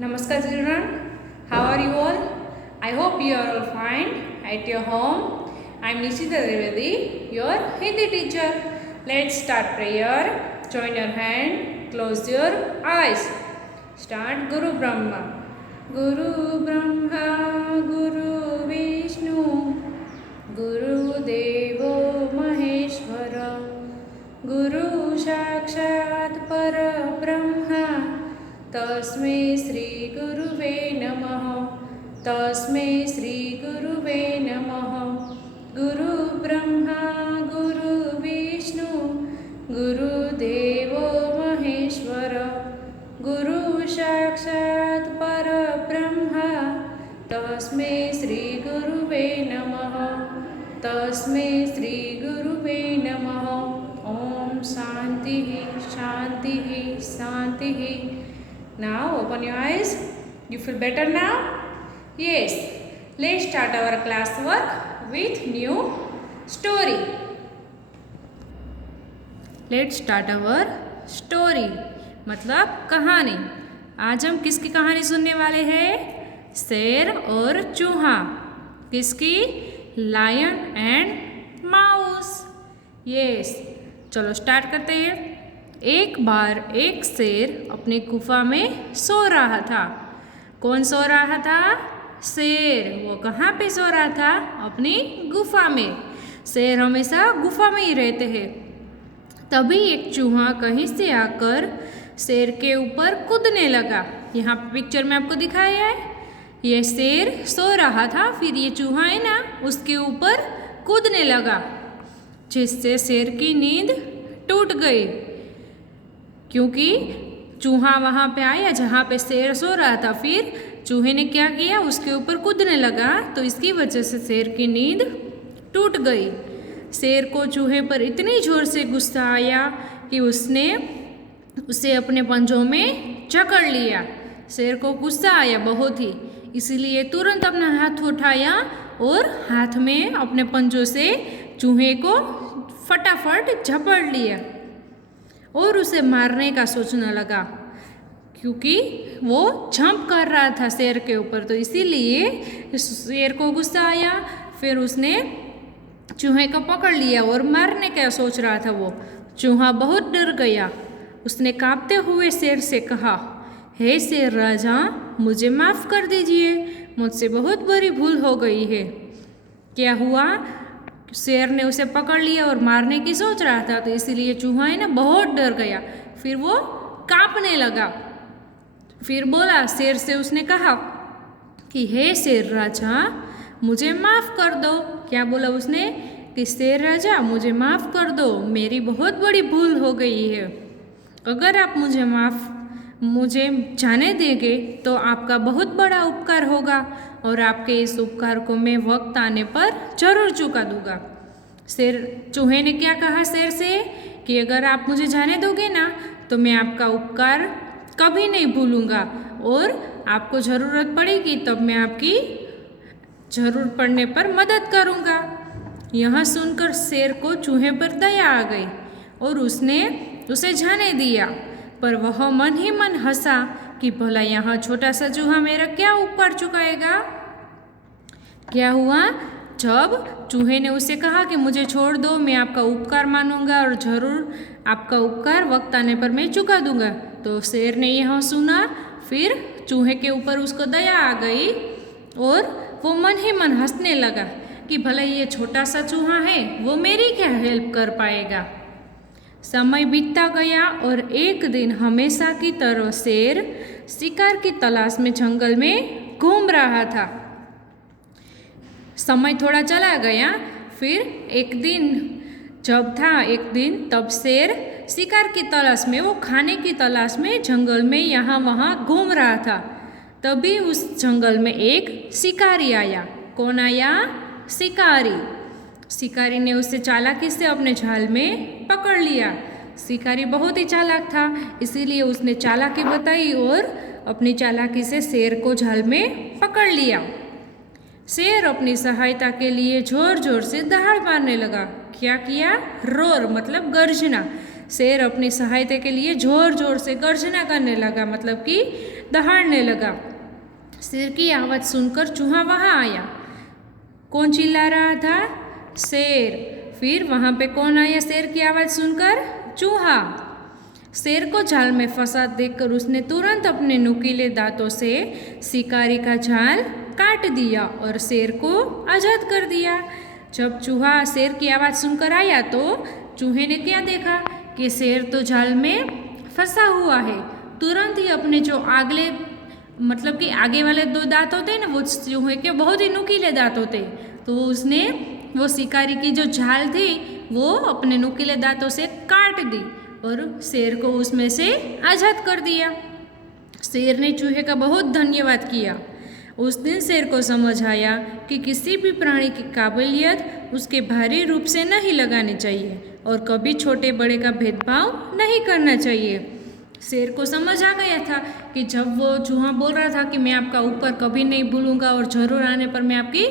Namaskar children, how are you all? I hope you are all fine at your home. I am Nishita Trivedi, your Hindi teacher. Let's start prayer. Join your hand, close your eyes. Start Guru Brahma. Guru Brahma, Guru Vishnu, Guru Devo Maheshwara, Guru Sakshat Parabrahma, तस्मै श्री गुरुवे नमः। तस्मै श्री गुरुवे नमः। गुरु ब्रह्मा गुरु विष्णु गुरुदेवो महेश्वर, गुरु साक्षात् परब्रह्म, तस्मै श्री गुरुवे नमः। तस्मै श्री गुरुवे नमः। ओम शांति शांति शांति। Now open your eyes. You feel better now? Yes. Let's start our class work with new story. Let's start our story. मतलब कहानी। आज हम किसकी कहानी सुनने वाले हैं? शेर और चूहा। किसकी? Lion and mouse. यस। चलो स्टार्ट करते हैं। एक बार एक शेर अपनी गुफा में सो रहा था। कौन सो रहा था? शेर। वो कहाँ पे सो रहा था? अपनी गुफा में। शेर हमेशा गुफा में ही रहते हैं। तभी एक चूहा कहीं से आकर शेर के ऊपर कूदने लगा। यहाँ पिक्चर में आपको दिखाया है, ये शेर सो रहा था, फिर ये चूहा है ना उसके ऊपर कूदने लगा, जिससे शेर की नींद टूट गई। क्योंकि चूहा वहाँ पे आया जहाँ पे शेर सो रहा था, फिर चूहे ने क्या किया? उसके ऊपर कूदने लगा, तो इसकी वजह से शेर की नींद टूट गई। शेर को चूहे पर इतनी ज़ोर से गुस्सा आया कि उसने उसे अपने पंजों में जकड़ लिया। शेर को गुस्सा आया बहुत ही, इसीलिए तुरंत अपना हाथ उठाया और हाथ में अपने पंजों से चूहे को फटाफट झपट लिया और उसे मारने का सोचने लगा, क्योंकि वो जंप कर रहा था शेर के ऊपर, तो इसीलिए शेर को गुस्सा आया। फिर उसने चूहे को पकड़ लिया और मारने का सोच रहा था वो। चूहा बहुत डर गया। उसने कांपते हुए शेर से कहा, हे शेर राजा, मुझे माफ़ कर दीजिए, मुझसे बहुत बड़ी भूल हो गई है। क्या हुआ? शेर ने उसे पकड़ लिया और मारने की सोच रहा था, तो इसीलिए चूहा है ना बहुत डर गया। फिर वो कांपने लगा। फिर बोला, शेर से उसने कहा कि हे शेर राजा, मुझे माफ़ कर दो। क्या बोला उसने? कि शेर राजा, मुझे माफ़ कर दो, मेरी बहुत बड़ी भूल हो गई है। अगर आप मुझे जाने देंगे तो आपका बहुत बड़ा उपकार होगा और आपके इस उपकार को मैं वक्त आने पर जरूर चुका दूंगा। चूहे ने क्या कहा शेर से? कि अगर आप मुझे जाने दोगे ना तो मैं आपका उपकार कभी नहीं भूलूंगा और आपको ज़रूरत पड़ेगी तब मैं आपकी ज़रूरत पड़ने पर मदद करूंगा। यह सुनकर शेर को चूहे पर दया आ गई और उसने उसे जाने दिया, पर वह मन ही मन हंसा कि भला यहाँ छोटा सा चूहा मेरा क्या उपकार चुकाएगा। क्या हुआ? जब चूहे ने उसे कहा कि मुझे छोड़ दो, मैं आपका उपकार मानूंगा और ज़रूर आपका उपकार वक्त आने पर मैं चुका दूंगा, तो शेर ने यह सुना। फिर चूहे के ऊपर उसको दया आ गई और वो मन ही मन हंसने लगा कि भला ये छोटा सा चूहा है, वो मेरी क्या हेल्प कर पाएगा। समय बीतता गया और एक दिन हमेशा की तरह शेर शिकार की तलाश में जंगल में घूम रहा था। समय थोड़ा चला गया। फिर एक दिन तब शेर शिकार की तलाश में, वो खाने की तलाश में जंगल में यहाँ वहाँ घूम रहा था। तभी उस जंगल में एक शिकारी आया। कौन आया? शिकारी। शिकारी ने उसे चालाकी से अपने जाल में पकड़ लिया। शिकारी बहुत ही चालाक था, इसीलिए उसने चालाकी बताई और अपनी चालाकी से शेर को जाल में पकड़ लिया। शेर अपनी सहायता के लिए जोर जोर से दहाड़ मारने लगा। क्या किया? रोर मतलब गर्जना। शेर अपनी सहायता के लिए जोर जोर से गर्जना करने लगा, मतलब कि दहाड़ने लगा। शेर की आवाज़ सुनकर चूहा वहाँ आया। कौन चिल्ला रहा था? शेर। फिर वहाँ पे कौन आया शेर की आवाज़ सुनकर? चूहा। शेर को जाल में फंसा देखकर उसने तुरंत अपने नुकीले दांतों से शिकारी का जाल काट दिया और शेर को आज़ाद कर दिया। जब चूहा शेर की आवाज़ सुनकर आया तो चूहे ने क्या देखा कि शेर तो जाल में फंसा हुआ है। तुरंत ही अपने जो आगले मतलब कि आगे वाले 2 दांत होते हैं ना, वो चूहे के बहुत ही नुकीले दांत होते, तो उसने वो शिकारी की जो जाल थी वो अपने नुकीले दांतों से काट दी और शेर को उसमें से आज़ाद कर दिया। शेर ने चूहे का बहुत धन्यवाद किया। उस दिन शेर को समझ आया कि किसी भी प्राणी की काबिलियत उसके बाहरी रूप से नहीं लगानी चाहिए और कभी छोटे बड़े का भेदभाव नहीं करना चाहिए। शेर को समझ आ गया था कि जब वो चूहा बोल रहा था कि मैं आपका ऊपर कभी नहीं भूलूंगा और ज़रूर आने पर मैं आपकी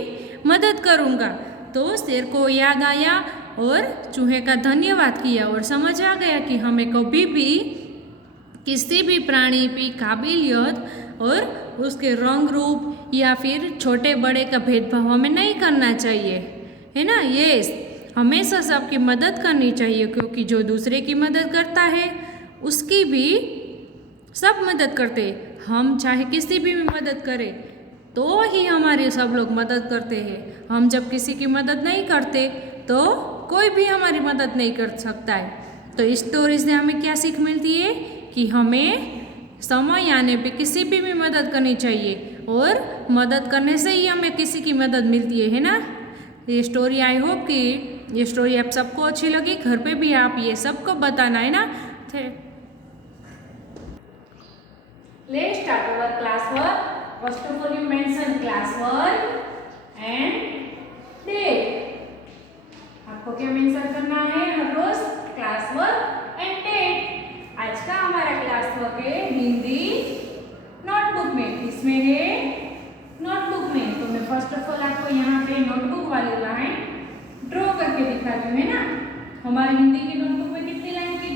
मदद करूंगा, तो शेर को याद आया और चूहे का धन्यवाद किया और समझ आ गया कि हमें कभी भी किसी भी प्राणी की काबिलियत और उसके रंग रूप या फिर छोटे बड़े का भेदभाव हमें नहीं करना चाहिए, है ना। ये हमेशा सबकी मदद करनी चाहिए, क्योंकि जो दूसरे की मदद करता है उसकी भी सब मदद करते। हम चाहे किसी भी मदद करें तो ही हमारे सब लोग मदद करते हैं। हम जब किसी की मदद नहीं करते तो कोई भी हमारी मदद नहीं कर सकता है। तो इस स्टोरी से हमें क्या सीख मिलती है कि हमें समय आने पे किसी भी मदद करनी चाहिए और मदद करने से ही हमें किसी की मदद मिलती है ना। ये स्टोरी आई होप कि ये स्टोरी आप सबको अच्छी लगी। घर पे भी आप ये सबको बताना है ना। Let's start our class work. First of all, you mention class work and date. आपको क्या मेंशन करना है हर रोज? Class work and date. आज का हमारा क्लास वर्क है हिंदी नोटबुक में। इसमें है नोटबुक में, तो मैं फर्स्ट ऑफ ऑल आपको यहाँ पे नोटबुक वाली लाइन ड्रॉ करके दिखाती हूँ, है ना। हमारी हिंदी की नोटबुक में कितनी लाइन की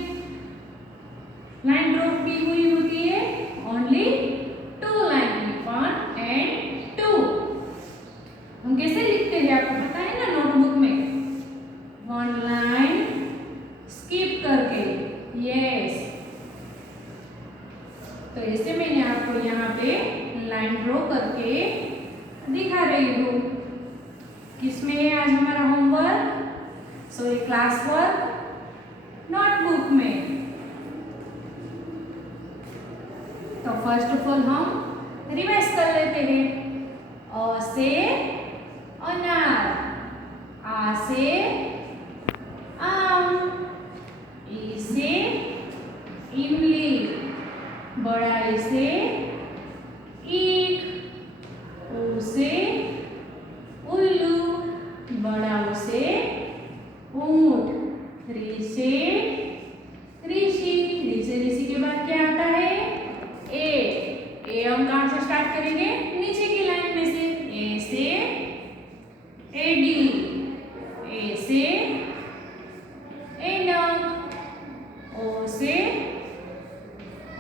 लाइन ड्रॉ की हुई होती है? Only 2 line, 1 and 2। हम कैसे लिखते हैं आपको पता है ना नोटबुक में? 1 लाइन स्किप करके, यस। तो ऐसे मैंने आपको यहाँ पे लाइन ड्रॉ करके दिखा रही हूँ। किसमें है आज हमारा homework? Sorry class work notebook में। तो फर्स्ट ऑफ ऑल हम रिवाइज कर लेते हैं। अ से अनार, आ से आम, ई से इमली, बड़ा ई से ईख, ऊ से उल्लू, बड़ा ऊ से ऊंट, री से ऋषि, ऋषि के बाद क्या आता है? ए हम कहाँ से स्टार्ट करेंगे? नीचे की लाइन में से। ए से एडी, ए से ऐनक, ओ से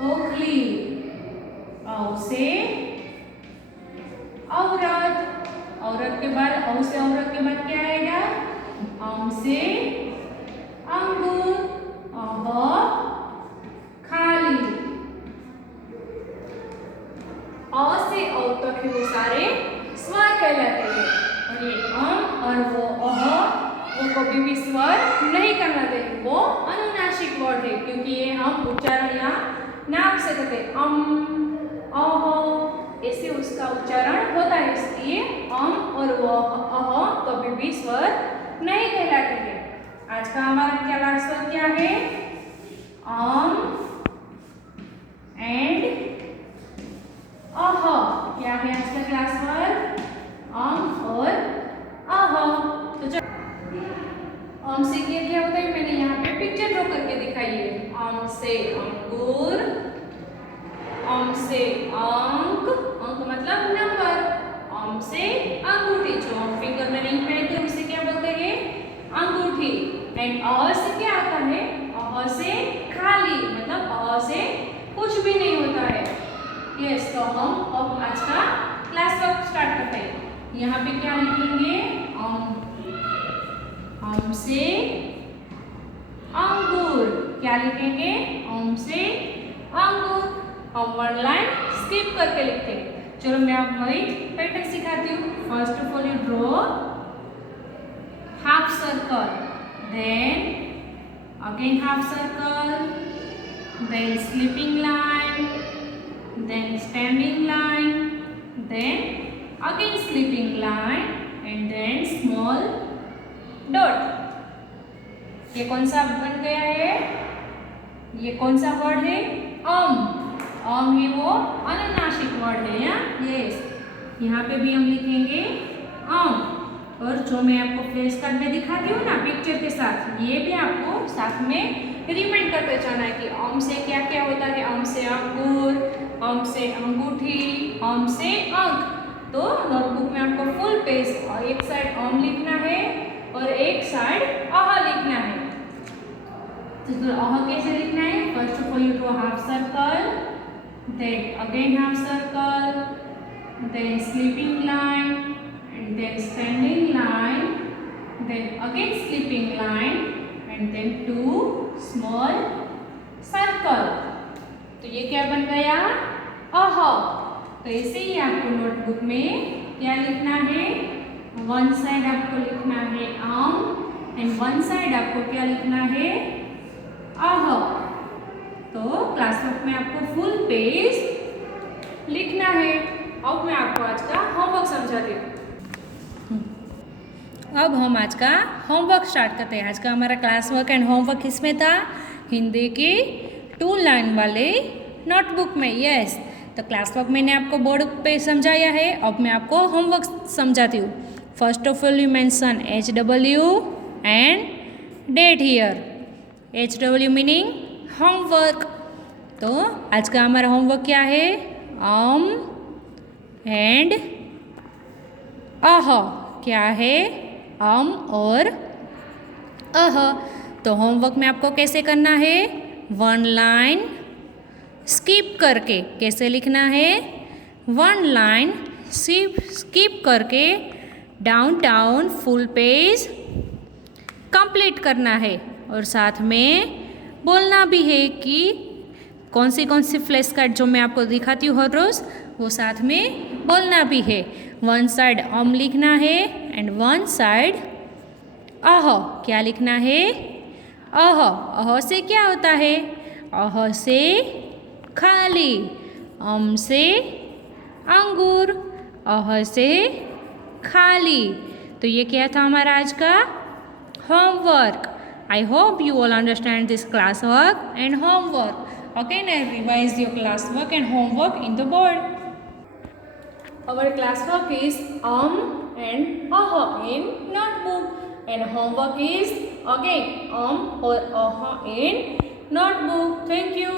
ओखली, औ से औरत, औरत के बाद औ से औरत के बाद क्या आएगा? अम से अंगूर, अह खाली। अ से औ तक वो सारे स्वर कहलाते हैं और ये अम और वो अह वो कभी भी स्वर नहीं करना चाहिए, वो अनुनासिक वर्ड है, क्योंकि ये हम उच्चारण या नाक से करते हैं। अह ऐसे उसका उच्चारण होता है, इसलिए अम और वो अह कभी भी स्वर नहीं कहलाते हैं। आज का हमारा क्या स्वर क्या है? Um and uh. क्या है आज का क्लास वर्क? अम और अह। तो चलो अम से क्या होता है, मैंने यहाँ पे पिक्चर ड्रॉ करके दिखाई है। अम से अंगूर, अम से अंक, अंक मतलब नंबर, अम से अंगूठी, जो हम फिंगर में रिंग पहनते हैं उसे क्या बोलते हैं? अंगूठी। एंड अ से क्या आता है? अह अ से खाली, मतलब अ से कुछ भी नहीं होता है। यस, तो हम अब आज का क्लास वर्क स्टार्ट करते हैं। यहाँ पे क्या लिखेंगे? अम से अंगूर। क्या लिखेंगे? अम से अंगूर। हम वन लाइन स्किप करके लिखते हैं। चलो मैं आपको एक पैटर्न सिखाती हूँ। First of all you draw half circle, then again half circle, then slipping line, then standing line, then again slipping line and then small dot. ये कौन सा बन गया है? ये कौन सा वर्ड है? अम है वो अनुनासिक वर्ड है या? यस, यहाँ पे भी हम लिखेंगे अम। और जो मैं आपको फ्लैश कार्ड में दिखाती हूँ ना पिक्चर के साथ, ये भी आपको साथ में रिमाइंड करते जाना है कि अम से क्या क्या होता है। अम से अंगूर, अम से अंगूठी, अम से अंक। तो नोटबुक में आपको फुल पेज एक साइड अम लिखना है और एक साइड अह लिखना है। तो अह कैसे लिखना है? First of all you draw half circle, then again half circle, then sleeping line and then standing line, then again sleeping line and then two small circle। तो ये क्या बन गया? अह। तो ऐसे ही आपको नोटबुक में क्या लिखना है? वन साइड आपको लिखना है अम एंड वन साइड आपको क्या लिखना है? अह। तो क्लासवर्क में आपको फुल पेज लिखना है। अब मैं आपको आज का होमवर्क समझाती हूँ। अब हम आज का होमवर्क स्टार्ट करते हैं। आज का हमारा क्लास वर्क एंड होमवर्क किसमें था? हिंदी की 2 लाइन वाले नोटबुक में। यस, तो क्लास वर्क मैंने आपको बोर्ड पे समझाया है। अब मैं आपको होमवर्क समझाती हूँ। First of all you mention HW and date here. HW meaning homework. तो आज का हमारा होमवर्क क्या है? Um and uh. क्या है? अम और अह। तो होमवर्क में आपको कैसे करना है? वन लाइन स्किप करके। कैसे लिखना है? वन लाइन स्किप करके down down full page complete करना है। और साथ में बोलना भी है कि कौन सी फ्लैश कार्ड जो मैं आपको दिखाती हूँ हर रोज़, वो साथ में बोलना भी है। वन साइड अम लिखना है एंड वन साइड अह। क्या लिखना है? अह। अह से क्या होता है? अह से खाली, अम से अंगूर, अह से खाली। तो ये क्या था हमारा आज का homework. I hope you all understand this classwork and homework. Okay, now revise your classwork and homework in the board. Our classwork is and in notebook, and homework is again or in notebook. Thank you.